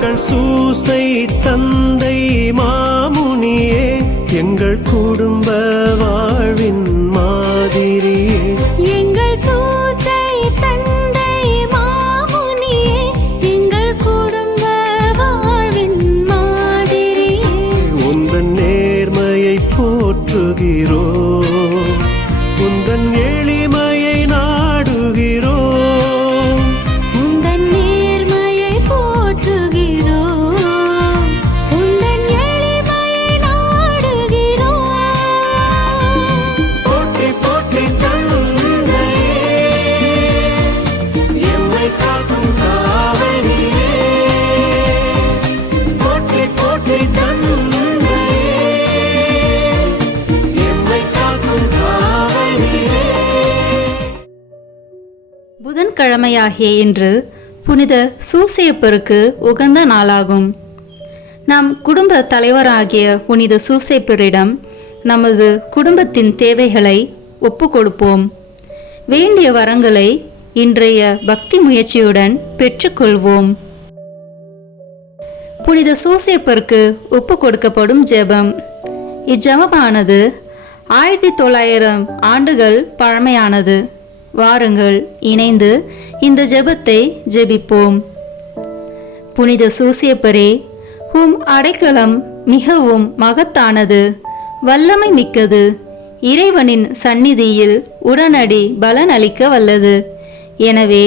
எங்கள் சூசை தந்தை மாமுனியே, எங்கள் குடும்ப வாழ்வின் மாதிரியே. எங்கள் சூசை தந்தை மாமுனியே, எங்கள் குடும்ப வாழ்வின் மாதிரியே. உந்தன் நேர்மையை போற்றுகிறோம், உந்தன் எளிமையை நாடுகிறோம். உந்தன் நேர்மையை போற்றுகிறோம், உந்தன் எளிமையை நாடுகிறோம். போற்றி போற்றி தந்தையே, எம்மை காக்கும் காவல் நீரே. போற்றி போற்றி தந்தையே, எம்மை காக்கும் காவல் நீரே. புதன்கிழமையாகிய இன்று புனித சூசேப்பருக்கு உகந்த நாளாகும். நம் குடும்ப தலைவராகிய புனித சூசேப்பரிடம் நமது குடும்பத்தின் தேவைகளை ஒப்பு கொடுப்போம். வேண்டிய வரங்களை இன்றைய பக்தி முயற்சியுடன் பெற்றுக்கொள்வோம். புனித சூசேப்பருக்கு ஒப்பு கொடுக்கப்படும் ஜெபம். இஜெபமானது 1900 ஆண்டுகள் பழமையானது. வாருங்கள், இணைந்து இந்த ஜெபத்தை ஜெபிப்போம். புனித சூசேப்பரே, உம் அடைக்கலம் மிகவும் மகத்தானது, வல்லமை மிக்கது, இறைவனின் சந்நிதியில் உடனடி பலன் அளிக்க வல்லது. எனவே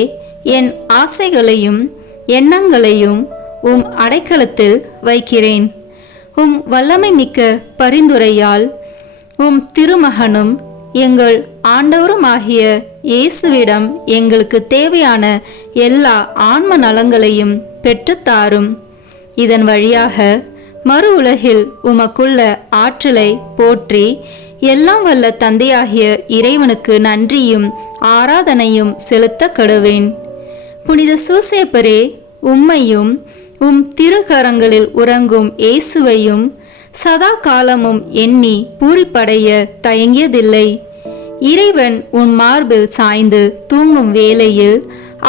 என் ஆசைகளையும் எண்ணங்களையும் உம் அடைக்கலத்தில் வைக்கிறேன். உம் வல்லமை மிக்க பரிந்துரையால் உம் திருமகனும் எங்கள் ஆண்டவருமாகிய இயேசுவிடம் எங்களுக்கு தேவையான எல்லா ஆன்ம நலங்களையும் பெற்றுத்தாரும். இதன் வழியாக மறு உலகில் உமக்குள்ள ஆற்றலை போற்றி எல்லாம் வல்ல தந்தையாகிய இறைவனுக்கு நன்றியும் ஆராதனையும் செலுத்த கடுவேன். புனித சூசேப்பரே, உம்மையும் உம் திருக்கரங்களில் உறங்கும் இயேசுவையும் சதா காலமும் எண்ணி பூரிப்படைய தயங்கியதில்லை. இறைவன் உன் மார்பில் சாய்ந்து தூங்கும் வேளையில்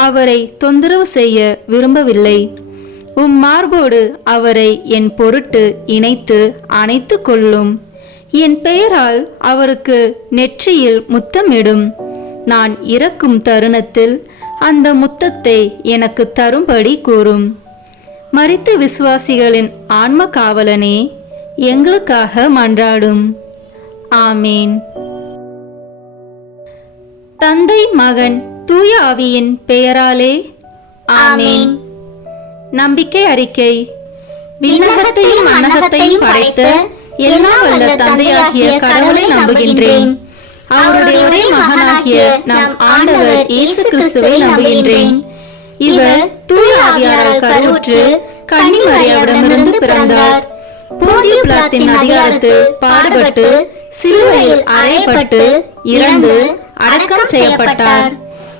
அவரை தொந்தரவு செய்ய விரும்பவில்லை. உம் மார்போடு அவரை என் பொருட்டு இணைத்து அணைத்து கொள்ளும். என் பெயரால் அவருக்கு நெற்றியில் முத்தமிடும். நான் இறக்கும் தருணத்தில் அந்த முத்தத்தை எனக்கு தரும்படி கூறும். மரித்த விசுவாசிகளின் ஆன்ம காவலனே, எங்களுக்காக மன்றாடும். ஆமேன். தந்தை, மகன், தூய ஆவியின் பெயராலே ஆமேன். நம்பிக்கை அறிக்கை. விண்ணகத்தையும் மண்ணகத்தையும் படைத்த எல்லாம் வல்ல தந்தையாகிய கடவுளை நம்புகின்றேன். அவருடைய ஒரே மகனாகிய நம் ஆண்டவர் இயேசு கிறிஸ்துவை நம்புகின்றேன். இவர் தூய ஆவியாரால் கருவுற்று கன்னி மரியாவிடமிருந்து பிறந்தார். போதிய பிலாத்தின் அதிகாரத்தில் பாடுபட்டு சிலுவையில் அறையப்பட்டு இறந்து அடக்கம் செய்யப்பட்டார்.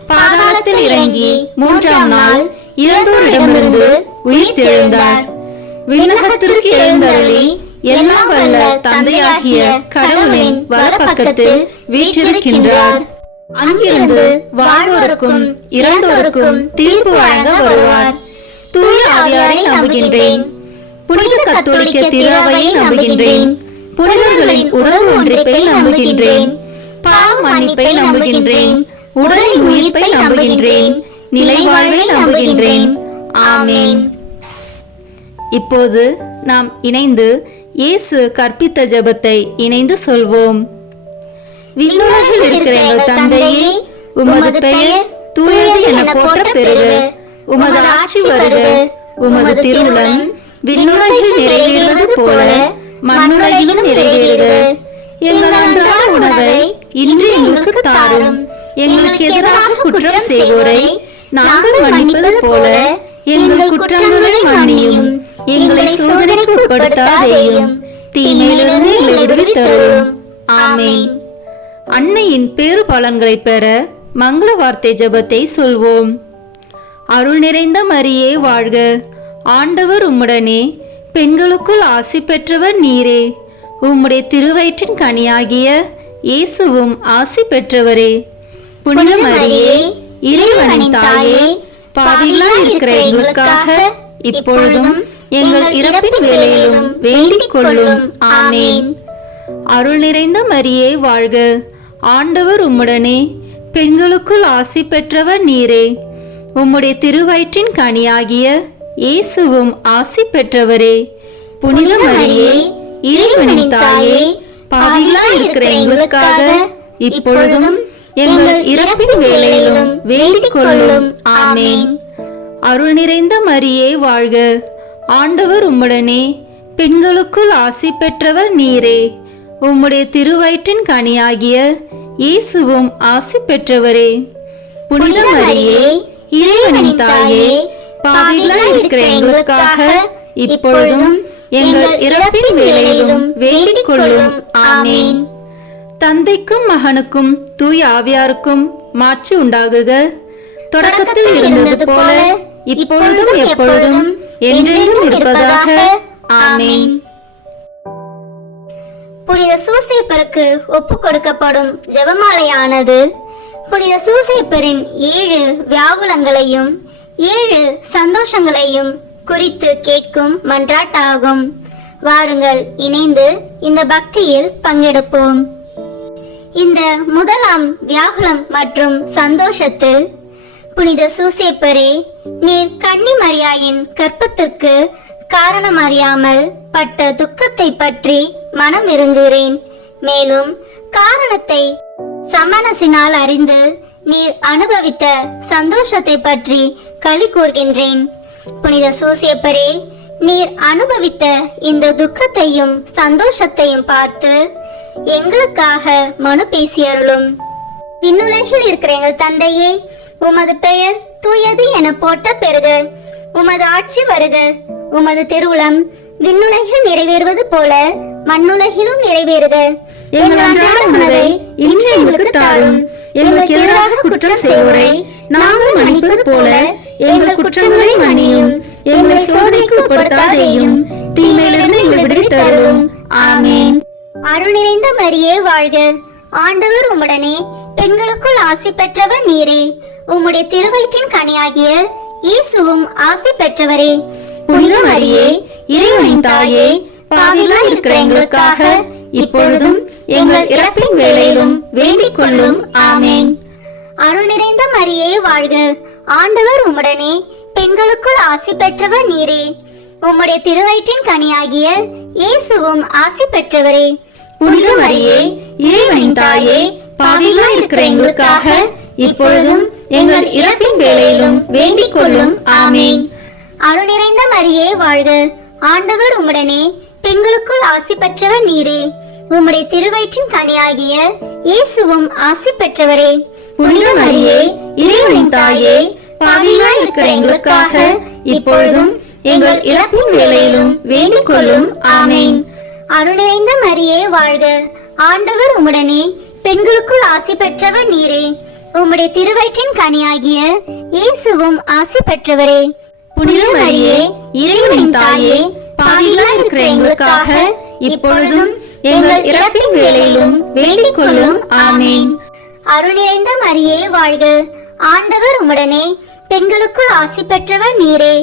பாதாளத்தில் இறங்கி 3ஆம் நாள் இறந்தோரிடமிருந்து உயிர் தெழுந்தார். விண்ணகத்திற்கு எழுந்தருளி எல்லாம் வல்ல தந்தையாகிய கடவுளின் வலப்பக்கத்தில் வீற்றிருக்கின்றார். அங்கிருந்து வாழ்வோருக்கும் இறந்தோருக்கும் தீர்ப்பு வழங்க வருவார். தூய ஆவியாரை நம்புகின்றேன். புனித கத்தோலிக்க திருவையை நம்புகின்றேன். புனிதர்களின் உறவு ஒன்றிப்பை நம்புகின்றேன். பாவ மன்னிப்பை நம்புகின்றேன். உடலின் உயிர்ப்பை நம்புகின்றேன். நிலை வாழ்வை நம்புகின்றேன். ஆமேன். இப்போது நாம் இணைந்து இயேசு கற்பித்த ஜெபத்தை இணைந்து சொல்வோம். விண்ணுலகில் இருக்கிற எங்கள் தந்தையே, உமது பெயர் தூயது என போற்ற பெறுக. உமது ஆட்சி வருக. உமது திருவுளம் விண்ணுலகில் நிறைவேறுவது போல மண்ணுலகிலும் நிறைவேறுக. எங்கள் அன்றாட உணவை இன்று எங்களுக்கு தாரும். எங்களுக்கு எதிராக குற்றம் செய்வோரை நாங்கள் மன்னிப்பது போல எங்கள் குற்றங்களை மன்னியும். எங்களை சோதனைக்கு உட்படுத்தாதேயும், தீமையிலிருந்து எங்களை விடுவித்தருளும். ஆமேன். அன்னையின் பேறு பலன்களை பெற மங்கள வார்த்தை ஜெபத்தை சொல்வோம். அருள் நிறைந்த மரியே வாழ்க. ஆண்டவர் உம்முடனே, பெண்களுக்குள் ஆசி பெற்றவர் நீரே. உம்முடைய திருவயிற்றின் கனியாகிய இயேசுவும் ஆசி பெற்றவரே. புனித மரியே, இறைவனின் தாயே, பாவிகளாய் இருக்கிற எங்களுக்காக இப்பொழுதும் எங்கள் இறப்பின் வேளையிலும் வேண்டிக் கொள்ளும். ஆமேன். அருள் நிறைந்த மரியே வாழ்க, ஆண்டவர் உம்முடனே, பெண்களுக்குள் ஆசி பெற்றவர் நீரே. உம்முடைய திருவயிற்றின் கனியாகிய இயேசுவும் ஆசி பெற்றவரே. புனித மரியே, இறைவனின் தாயே, பாவிகளாய் இருக்கிற எங்களுக்காக இப்பொழுதும் எங்கள் இறப்பின் வேளையிலும் வேண்டிக் கொள்ளும். ஆமேன். அருள் நிறைந்த மரியே வாழ்க, ஆண்டவர் உம்முடனே, பெண்களுக்குள் ஆசி பெற்றவர் நீரே. உம்முடைய திருவயிற்றின் கனியாகிய இயேசுவும் ஆசி பெற்றவரே. புனித மரியே, இறைவனின் தாயே, பாவிகளாய் இருக்கிற எங்களுக்காக இப்பொழுதும் எங்கள் இறப்பின் வேளையிலும் வேண்டிக் கொள்ளும். ஆமேன். தந்தைக்கும் மகனுக்கும் தூய ஆவியாருக்கும் மாட்சி உண்டாகுக. தொடக்கத்தில் இருந்தது போல இப்பொழுதும் எப்பொழுதும் என்றென்றும் இருப்பதாக. ஆமேன். புனித சூசேப்பருக்கு ஒப்பு கொடுக்கப்படும் ஜெபமாலையானது புனித சூசேப்பரின் 7 வியாகுலங்களையும் 7 சந்தோஷங்களையும் குறித்து கேட்கும் மன்றாட்டாகும். வாருங்கள், இணைந்து இந்த பக்தியில் பங்கெடுப்போம். இந்த முதலாம் வியாகுலம் மற்றும் சந்தோஷத்தில், புனித சூசேப்பரே, நீர் கன்னி மரியாயின் கற்பத்திற்கு காரணம் அறியாமல் பட்ட துக்கத்தை பற்றி மனம் இறங்குகிறேன். மேலும் காரணத்தை சமணசினால் அறிந்து நீர் அனுபவித்த சந்தோஷத்தை பற்றி களி கூர்கின்றேன். புனித சூசேப்பரே, நீர் அனுபவித்த இந்த துக்கத்தையும் சந்தோஷத்தையும் பார்த்து எங்களுக்காக மனு பேசியருளும். விண்ணுலகில் இருக்கிற எங்கள் தந்தையே, உமது பெயர் தூயது என போற்ற பெறுக. உமது ஆட்சி வருக. உமது திருவுளம் விண்ணுலகில் நிறைவேறுவது போல மண்ணுலகிலும் நிறைவேறுக. எங்கள் அன்றாட உணவை இன்று எங்களுக்கு தாரும். எங்களுக்கு எதிராக குற்றம் செய்வோரை நாங்கள் மன்னிப்பது போல எங்கள் குற்றங்களை மன்னியும். எங்களை சோதனைக்கு உட்படுத்தாதேயும், தீமையிலிருந்து எங்களை விடுவித்தருளும். ஆமேன். அருள் நிறைந்த மரியே வாழ்க, ஆண்டவர் உம்முடனே, பெண்களுக்குள் ஆசி பெற்றவர் நீரே. உம்முடைய திருவயிற்றின் கனியாகிய இயேசுவும் ஆசி பெற்றவரே. புனித மரியே, இறைவனின் தாயே, பாவிகளாய் இருக்கிற எங்களுக்காக இப்பொழுதும் எங்கள் இறப்பின் வேளையிலும் வேண்டிக் கொள்ளும். ஆமேன். அருள் நிறைந்த மரியே வாழ்க, ஆண்டவர் உம்முடனே, பெண்களுக்குள் ஆசி பெற்றவர் நீரே. உம்முடைய திருவயிற்றின் கனியாகிய இயேசுவும் ஆசி பெற்றவரே. புனித மரியே, இறைவனின் தாயே, பாவிகளாய் இருக்கிற எங்களுக்காக இப்பொழுதும் எங்கள் இறப்பின் வேளையிலும் வேண்டிக் கொள்ளும். ஆமேன். அருள் நிறைந்த மரியே வாழ்க, ஆண்டவர் உம்முடனே, பெண்களுக்குள் ஆசி பெற்றவர் நீரே. உம்முடைய திருவயிற்றின் கனியாகிய இயேசுவும் ஆசி பெற்றவரே. புனித மரியே, இறைவனின் தாயே, பாவிகளாய் இருக்கிற எங்களுக்காக இப்பொழுதும் எங்கள் இறப்பின் வேளையிலும் வேண்டிக் கொள்ளும். ஆமேன். அருள் நிறைந்த மரியே வாழ்க, ஆண்டவர் உம்முடனே, பெண்களுக்குள் ஆசி பெற்றவர் நீரே. உம்முடைய திருவயிற்றின் கனியாகிய இயேசுவும் ஆசி பெற்றவரே. புனித மரியே, இறைவனின் தாயே, பாவிகளாய் இருக்கிற எங்களுக்காக இப்பொழுதும் எங்கள் இறப்பின் வேளையிலும் வேண்டிக் கொள்ளும். ஆமேன். அருள் நிறைந்த மரியே வாழ்க, ஆண்டவர் உம்முடனே, பெண்களுக்குள் ஆசி பெற்றவர் நீரே.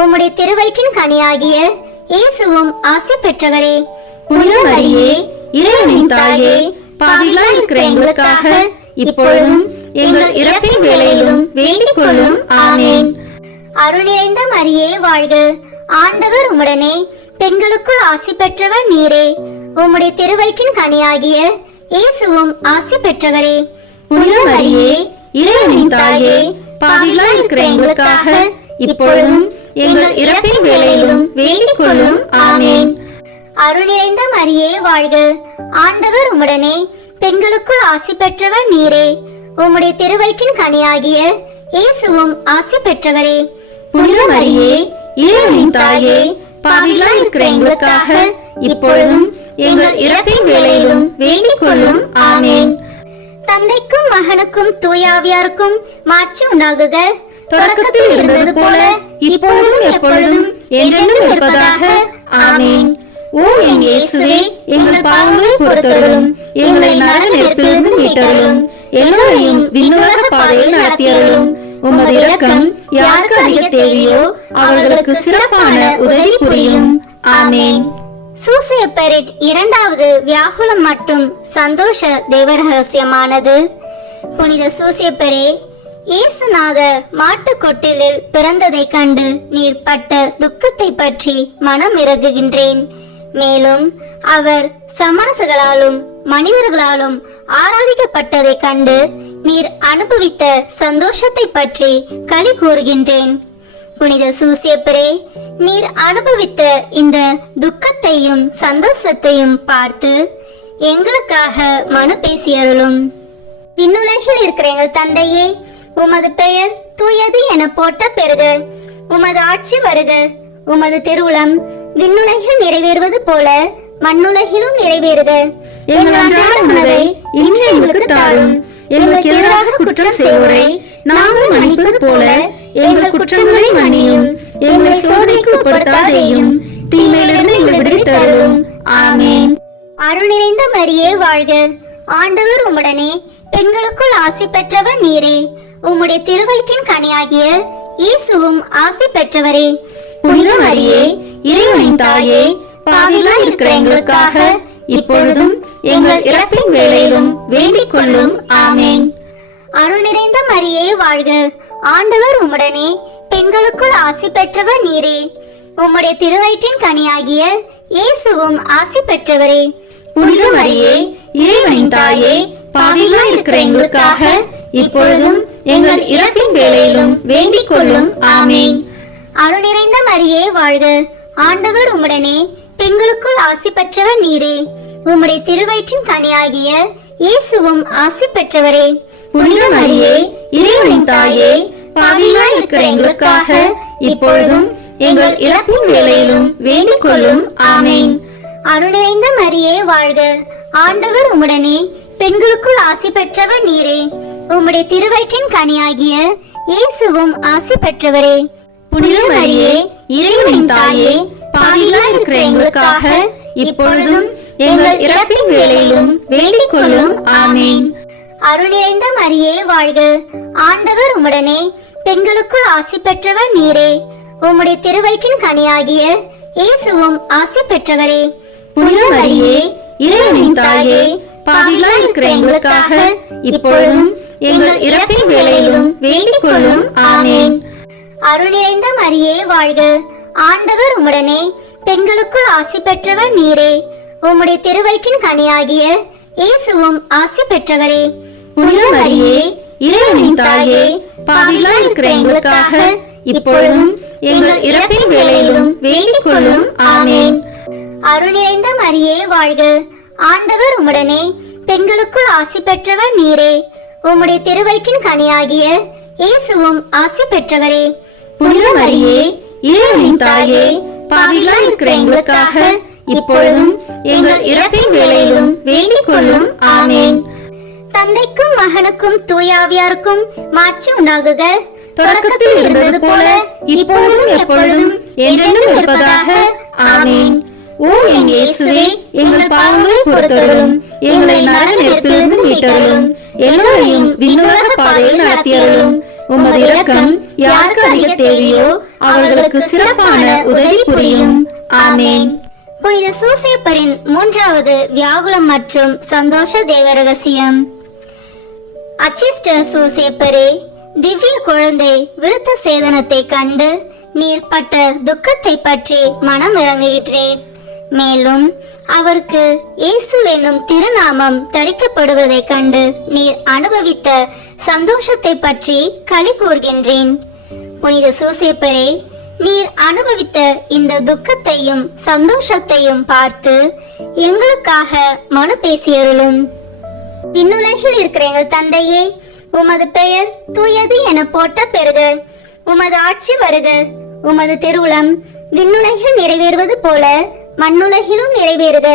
உம்முடைய திருவயிற்றின் கனியாகிய இயேசுவும் ஆசி பெற்றவரே. புனித மரியே, இறைவனின் தாயே, பாவிகளாய் இருக்கிற எங்களுக்காக இப்பொழுதும் எங்கள் இறப்பின் வேளையிலும் வேண்டிக் கொள்ளும். ஆமேன். அருள் நிறைந்த மரியே வாழ்க, ஆண்டவர் உம்முடனே, பெண்களுக்குள் ஆசி பெற்றவர் நீரே. உம்முடைய திருவயிற்றின் கனியாகிய இயேசுவும் ஆசி பெற்றவரே. புனித மரியே, இறைவனின் தாயே, பாவிகளாய் இருக்கிற எங்களுக்காக இப்பொழுதும் எங்கள் இறப்பின் வேளையிலும் வேண்டிக் கொள்ளும். ஆமேன். அருள் நிறைந்த மரியே வாழ்க, ஆண்டவர் உம்முடனே, பெண்களுக்குள் ஆசி பெற்றவர் நீரே. உம்முடைய திருவயிற்றின் கனியாகிய இயேசுவும் ஆசி பெற்றவரே. புனித மரியே, இறைவனின் தாயே, பாவிகளாய் இருக்கிற எங்களுக்காக இப்பொழுதும் எங்கள் இறப்பின் வேளையிலும் வேண்டிக் கொள்ளும். ஆமேன். தந்தைக்கும் மகனுக்கும் தூயாவியாருக்கும் மாட்சி உண்டாகுக. தொடக்கத்தில் இருந்தது போல இப்பொழுதும் எப்பொழுதும் என்றென்றும் இருப்பதாக. ஆமேன். ஓ என் இயேசுவே, எங்கள் பாவங்களை பொறுத்தருளும். எங்களை நரக நெருப்பிலிருந்து மீட்டருளும். எல்லோரையும் விண்ணுலக பாதையில் நடத்தியருளும். உமது இரக்கம் யாருக்கு அதிக தேவையோ அவர்களுக்கு சிறப்பான உதவி புரியும். ஆமென். சூசையப்பரின் இரண்டாவது வியாகுலம் மற்றும் சந்தோஷ தேவரகசியமானது. புனித சூசையப்பரே, இயேசுநாதர் மாட்டுக்கொட்டிலில் பிறந்ததை கண்டு நீர் பட்ட துக்கத்தை பற்றி மனம் இறங்குகின்றேன். மேலும் அவர் சமணர்களாலும் மனிதர்களாலும் ஆராதிக்கப்பட்டதை கண்டு நீர் அனுபவித்த சந்தோஷத்தை பற்றி களி கூறுகின்றேன். புனித சூசையப்பரே, நீர் அனுபவித்த இந்த துக்கத்தையும் சந்தோஷத்தையும் பார்த்து எங்களுக்காக மனு பேசியருளும். விண்ணுலகில் இருக்கிற எங்கள் தந்தையே, உமது பெயர் தூயது என போற்ற பெறுக. உமது ஆட்சி வருக. உமது திருவுளம் விண்ணுலகில் நிறைவேறுவது போல மண்ணுலகிலும் நிறைவேறுக. எங்கள் அன்றாட உணவை இன்று எங்களுக்கு தாரும். எங்களுக்கு எதிராக குற்றம் செய்வோரை நாங்கள் மன்னிப்பது போல எங்கள் குற்றங்களை மன்னியும். எங்களை சோதனைக்கு உட்படுத்தாதேயும், தீமையிலிருந்து எங்களை விடுவித்தருளும். ஆமென். அருள் நிறைந்த மரியே வாழ்க. ஆண்டவர் உம்முடனே, பெண்களுக்குள் ஆசி பெற்றவர் நீரே. உம்முடைய திருவயிற்றின் கனியாகிய இயேசுவும் ஆசி பெற்றவரே. புனித மரியே, இறைவனின் தாயே, பாவிகளாய் இருக்கிற எங்களுக்காக இப்பொழுதும் எங்கள் இறப்பின் வேளையிலும் வேண்டிக் கொள்ளும். ஆமென். அருள் நிறைந்த மரியே வாழ்க. ஆண்டவர் உம்முடனே, பெண்களுக்குள் ஆசி பெற்றவர் நீரே. உம்முடைய திருவயிற்றின் கனியாகிய இயேசுவும் ஆசி பெற்றவரே. புனித மரியே, இறைவனின் தாயே, பாவிகளாய் இருக்கிற எங்களுக்காக இப்பொழுதும் எங்கள் இறப்பின் வேளையிலும் வேண்டிக் கொள்ளும். ஆமென். அருள் நிறைந்த மரியே வாழ்க. ஆண்டவர் உம்முடனே, பெண்களுக்குள் ஆசி பெற்றவர் நீரே. உம்முடைய திருவயிற்றின் கனியாகிய இயேசுவும் ஆசி பெற்றவரே. புனித மரியே, இறைவனின் தாயே, பாவிகளாய் இருக்கிற எங்களுக்காக இப்பொழுதும் எங்கள் இறப்பின் வேளையிலும் வேண்டிக் கொள்ளும். ஆமென். அருள் நிறைந்த மரியே வாழ்க. ஆண்டவர் உம்முடனே, பெண்களுக்குள் ஆசி பெற்றவர் நீரே. உம்முடைய திருவயிற்றின் கனியாகிய இயேசுவும் ஆசி பெற்றவரே. புனித மரியே, இறைவனின் தாயே, பாவிகளாய் இருக்கிற எங்களுக்காக இப்பொழுதும் எங்கள் இறப்பின் வேளையிலும் வேண்டிக் கொள்ளும். ஆமென். அருள் நிறைந்த மரியே வாழ்க. ஆண்டவர் உம்முடனே, பெண்களுக்குள் ஆசி பெற்றவர் நீரே. உம்முடைய திருவயிற்றின் கனியாகிய இயேசுவும் ஆசி பெற்றவரே. புனித மரியே, இறைவனின் தாயே, பாவிகளாய் இருக்கிற எங்களுக்காக இப்பொழுதும் எங்கள் இறப்பின் வேளையிலும் வேண்டிக் கொள்ளும். ஆமென். அருள் நிறைந்த மரியே வாழ்க. ஆண்டவர் உம்முடனே, பெண்களுக்குள் ஆசி பெற்றவர் நீரே. உம்முடைய திருவயிற்றின் கனியாகிய இயேசுவும் ஆசி பெற்றவரே. புனித மரியே, இறைவனின் தாயே, பாவிகளாய் இருக்கிற எங்களுக்காக இப்பொழுதும் எங்கள் இறப்பின் வேளையிலும் வேண்டிக் கொள்ளும். ஆமென். அருள் நிறைந்த மரியே வாழ்க. ஆண்டவர் உம்முடனே, பெண்களுக்குள் ஆசி பெற்றவர் நீரே. உம்முடைய திருவயிற்றின் கனியாகிய இயேசுவும் ஆசி பெற்றவரே. புனித மரியே, இறைவனின் தாயே, பாவிகளாய் இருக்கிற எங்களுக்காக இப்பொழுதும் எங்கள் இறப்பின் வேளையிலும் வேண்டிக் கொள்ளும். ஆமென். தந்தைக்கும் மகனுக்கும் தூயாவியாருக்கும் மாட்சி உண்டாகுக. தொடக்கத்தில் இருந்தது போல இப்பொழுதும் எப்பொழுதும் என்றென்றும் இருப்பதாக. ஆமென். ஓ என் இயேசுவே, எங்கள் பாவங்களை பொறுத்தருளும். எங்களை நரக நெருப்பிலிருந்து மீட்டருளும். எல்லோரையும் விண்ணுலக பாதையில் நடத்தியருளும். உமது இரக்கம் யாருக்கு அதிக தேவையோ அவர்களுக்கு சிறப்பான உதவி புரியும். ஆமென். புனித சூசையப்பரின் மூன்றாவது வியாகுலம் மற்றும் சந்தோஷ தேவரகசியம். அச்சிஷ்ட சூசையப்பரே, திவ்ய குழந்தை விருத்த சேதனத்தை கண்டு நீர் பட்ட துக்கத்தை பற்றி மனம் இறங்குகின்றேன். மேலும் அவருக்கு இயேசு என்னும் திருநாமம் தரிக்கப்படுவதை கண்டு நீர் அனுபவித்த சந்தோஷத்தை பற்றி களி கூர்கின்றேன். புனித சூசையப்பரே, நீர் அனுபவித்த இந்த துக்கத்தையும் சந்தோஷத்தையும் பார்த்து எங்களுக்காக மனு பேசியருளும். விண்ணுலகில் இருக்கிற எங்கள் தந்தையே, உமது பெயர் தூயது என போற்ற பெறுக. உமது ஆட்சி வருக. உமது திருவுளம் விண்ணுலகில் நிறைவேறுவது போல மண்ணுலகிலும் நிறைவேறுக.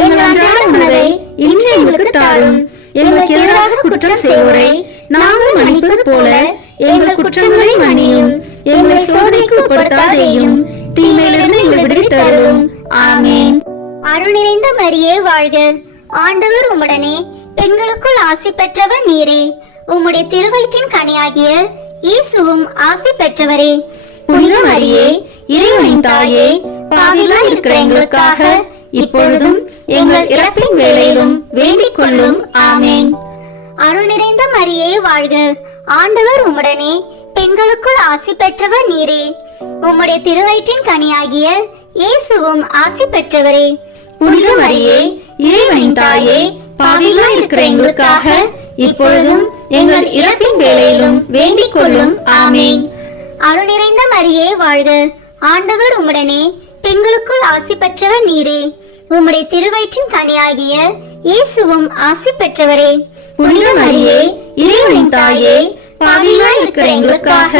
எங்கள் அன்றாட உணவை இன்று எங்களுக்கு தாரும். எங்களுக்கு எதிராக குற்றம் செய்வோரை நாங்கள் மன்னிப்பது போல எங்கள் குற்றங்களை மன்னியும். எங்களை சோதனைக்கு உட்படுத்தாதேயும், தீமையிலிருந்து எங்களை விடுவித்தருளும். ஆமென். அருள் நிறைந்த மரியே வாழ்க. ஆண்டவர் உம்முடனே, பெண்களுக்குள் ஆசி பெற்றவர் நீரே. உம்முடைய திருவயிற்றின் கனியாகிய இயேசுவும் ஆசி பெற்றவரே. புனித மரியே, இறைவனின் தாயே, பாவிகளாய் இருக்கிற எங்களுக்காக இப்பொழுதும் எங்கள் இறப்பின் வேளையிலும் வேண்டிக் கொள்ளும். ஆமேன். அருள் நிறைந்த மரியே வாழ்க, ஆண்டவர் உம்முடனே, பெண்களுக்குள் ஆசி பெற்றவர் நீரே. உம்முடைய திருவயிற்றின் கனியாகிய இயேசுவும் ஆசி பெற்றவரே. புனித மரியே, இறைவனின் தாயே, பாவிகளாய் இருக்கிற எங்களுக்காக இப்பொழுதும் எங்கள் இறப்பின் வேளையிலும் வேண்டிக் கொள்ளும். ஆமேன். அருள் நிறைந்த மரியே வாழ்க, ஆண்டவர் உம்முடனே, பெண்களுக்குள் ஆசி பெற்றவர் நீரே. உம்முடைய திருவயிற்றின் கனியாகிய இயேசுவும் ஆசி பெற்றவரே. புனித மரியே, இறைவனின் தாயே, பாவிகளாய் இருக்கிற எங்களுக்காக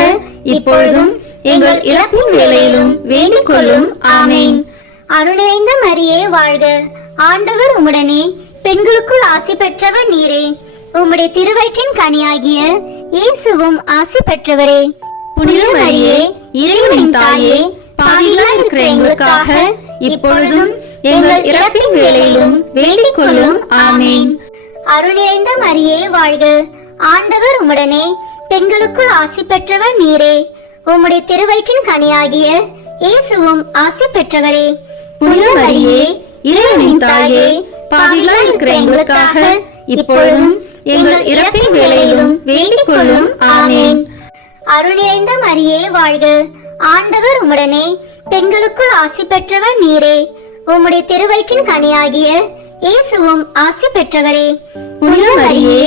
இப்பொழுதும் எங்கள் இறப்பின் வேளையிலும் வேண்டிக் கொள்ளும். ஆமேன். அருள் நிறைந்த மரியே வாழ்க, ஆண்டவர் உம்முடனே, பெண்களுக்குள் ஆசி பெற்றவர் நீரே. உம்முடைய திருவயிற்றின் கனியாகிய இயேசுவும் ஆசி பெற்றவரே. புனித மரியே, இறைவனின் தாயே, பாவிகளாய் இருக்கிற எங்களுக்காக இப்பொழுதும் எங்கள் இறப்பின் வேளையிலும் வேண்டிக் கொள்ளும். ஆமேன். அருள் நிறைந்த மரியே வாழ்க, ஆண்டவர் உம்முடனே, பெண்களுக்குள் ஆசி பெற்றவர் நீரே. உம்முடைய திருவயிற்றின் கனியாகிய இயேசுவும் ஆசி பெற்றவரே. புனித மரியே, இறைவனின் தாயே, பாவிகளாய் இருக்கிற எங்களுக்காக இப்பொழுதும் எங்கள் இறப்பின் வேளையிலும் வேண்டிக் கொள்ளும். ஆமேன். அருள் நிறைந்த மரியே வாழ்க, ஆண்டவர் உம்முடனே, பெண்களுக்குள் ஆசி பெற்றவர் நீரே. உம்முடைய திருவயிற்றின் கனியாகிய இயேசுவும் ஆசி பெற்றவரே. புனித மரியே,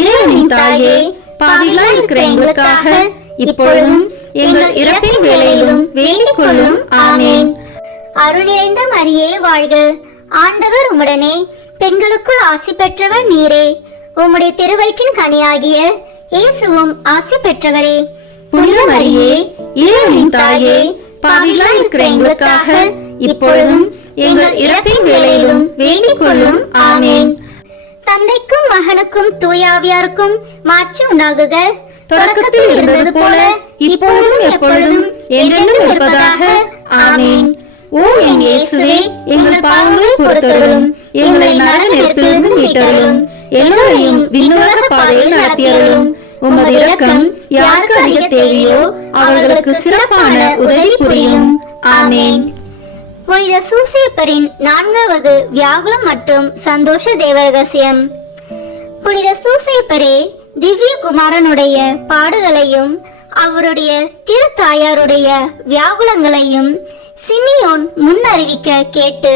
இறைவனின் தாயே, பாவிகளாய் இருக்கிற எங்களுக்காக இப்பொழுதும் எங்கள் இறப்பின் வேளையிலும் வேண்டிக் கொள்ளும். ஆமேன். அருள் நிறைந்த மரியே வாழ்க, ஆண்டவர் உம்முடனே, பெண்களுக்குள் ஆசி பெற்றவர் நீரே. உம்முடைய திருவயிற்றின் கனியாகிய இயேசுவும் ஆசி பெற்றவரே. புனித மரியே, இறைவனின் தாயே, பாவிகளாய் இருக்கிற எங்களுக்காக இப்பொழுதும் எங்கள் இறப்பின் வேளையிலும் வேண்டிக் கொள்ளும். ஆமேன். தந்தைக்கும் மகனுக்கும் தூயாவியாருக்கும் மாட்சி உண்டாகுக. தொடக்கத்தில் இருந்தது போல இப்பொழுதும் எப்பொழுதும் என்றென்றும் இருப்பதாக. ஆமேன். ஓ என் இயேசுவே, எங்கள் பாவங்களை பொறுத்தருளும், எங்களை நரக நெருப்பிலிருந்து மீட்டருளும், எல்லோரையும் விண்ணுலக பாதையில் நடத்தியருளும். உமது இரக்கம் யாருக்கு அதிக தேவையோ அவர்களுக்கு சிறப்பான உதவி புரியும். ஆமேன். புனித சூசேப்பரின் 4வது வியாகுலம் மற்றும் சந்தோஷ தேவ ரகசியம். புனித சூசேப்பரே, திவ்ய குமாரனுடைய பாடுகளையும் அவருடைய திருத்தாயாருடைய வியாகுலங்களையும் சிமியோன் முன்னறிவிக்க கேட்டு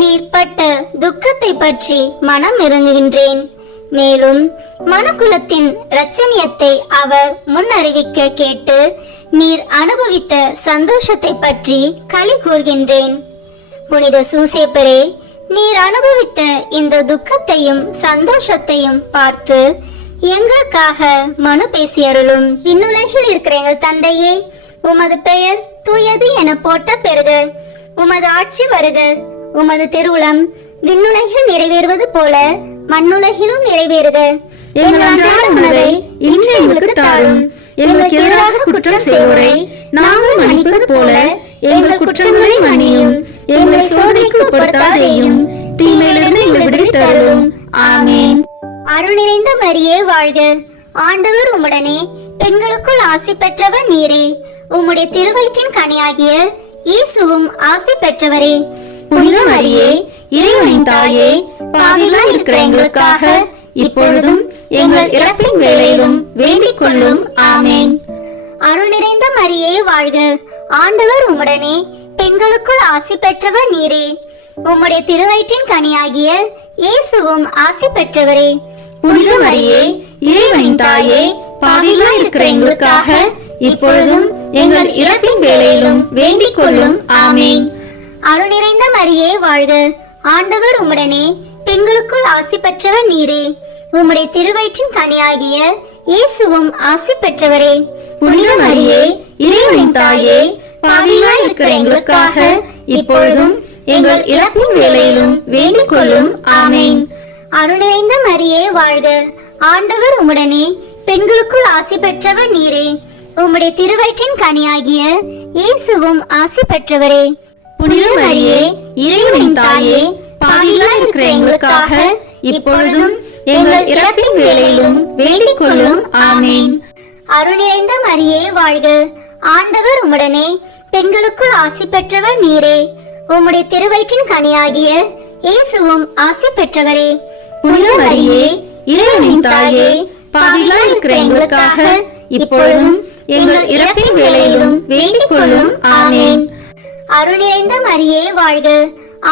நீர் பட்ட துக்கத்தை பற்றி மனம் இறங்குகின்றேன். மேலும் மனுக்குலத்தின் இரட்சணியத்தை அவர் முன்னறிவிக்க கேட்டு நீர் அனுபவித்த சந்தோஷத்தை பற்றி களி கூர்கின்றேன். புனித சூசேப்பரே, நீர் அனுபவித்த இந்த துக்கத்தையும் சந்தோஷத்தையும் பார்த்து எங்களுக்காக மனு பேசியருளும். விண்ணுலகில் இருக்கிற எங்கள் தந்தையே, உமது பெயர் தூயது என போற்ற பெறுக. உமது ஆட்சி வருக. உமது திருவுளம் விண்ணுலகில் நிறைவேறுவது போல மண்ணுலகிலும் நிறைவேறுக. எங்கள் அன்றாட உணவை இன்று எங்களுக்கு தாரும். எங்களுக்கு எதிராக குற்றம் செய்வோரை நாங்கள் மன்னிப்பது போல எங்கள் குற்றங்களை மன்னியும். எங்களை சோதனைக்கு உட்படுத்தாதேயும், தீமையிலிருந்து எங்களை விடுவித்தருளும். ஆமேன். அருள் நிறைந்த மரியே வாழ்க, ஆண்டவர் உம்முடனே, பெண்களுக்குள் ஆசி பெற்றவர் நீரே. உம்முடைய திருவயிற்றின் கனியாகிய இயேசுவும் ஆசி பெற்றவரே. புனித மரியே, இறைவனின் தாயே, பாவிகளாய் இருக்கிற எங்களுக்காக இப்பொழுதும் எங்கள் இறப்பின் வேளையிலும் வேண்டிக் கொள்ளும். ஆமேன். அருள் நிறைந்த மரியே வாழ்க, ஆண்டவர் உம்முடனே, பெண்களுக்குள் ஆசி பெற்றவர் நீரே. உம்முடைய திருவயிற்றின் கனியாகிய இயேசுவும் ஆசி பெற்றவரே. புனித மரியே, இறைவனின் தாயே, பாவிகளாய் இருக்கிற எங்களுக்காக இப்பொழுதும் எங்கள் இறப்பின் வேளையிலும் வேண்டிக் கொள்ளும். ஆமேன். அருள் நிறைந்த மரியே வாழ்க, ஆண்டவர் உம்முடனே, பெண்களுக்குள் ஆசி பெற்றவர் நீரே. உம்முடைய திருவயிற்றின் கனியாகிய இயேசுவும் ஆசி பெற்றவரே. புனித மரியே, இறைவனின் தாயே, பாவிகளாய் இருக்கிற எங்களுக்காக இப்பொழுதும் எங்கள் இறப்பின் வேளையிலும் வேண்டிக் கொள்ளும். ஆமேன். அருள் நிறைந்த மரியே வாழ்க, ஆண்டவர் உம்முடனே, பெண்களுக்குள் ஆசி பெற்றவர் நீரே. உம்முடைய திருவயிற்றின் கனியாகிய இயேசுவும் ஆசி பெற்றவரே. புனித மரியே, இறைவனின் தாயே, பாவிகளாய் இருக்கிற எங்களுக்காக இப்பொழுதும் எங்கள் இறப்பின் வேளையிலும் வேண்டிக் கொள்ளும். ஆமேன். அருள் நிறைந்த மரியே வாழ்க. ஆண்டவர் உம்முடனே, பெண்களுக்குள் ஆசி பெற்றவர் நீரே. உம்முடைய திருவயிற்றின் கனியாகிய இயேசுவும் ஆசி பெற்றவரே. புனித மரியே, இறைவனின் தாயே, பாவிகளாய் இருக்கிற எங்களுக்காக இப்பொழுதும் எங்கள் இறப்பின் வேளையிலும் வேண்டிக் கொள்ளும். ஆமென். அருள் நிறைந்த மரியே வாழ்க.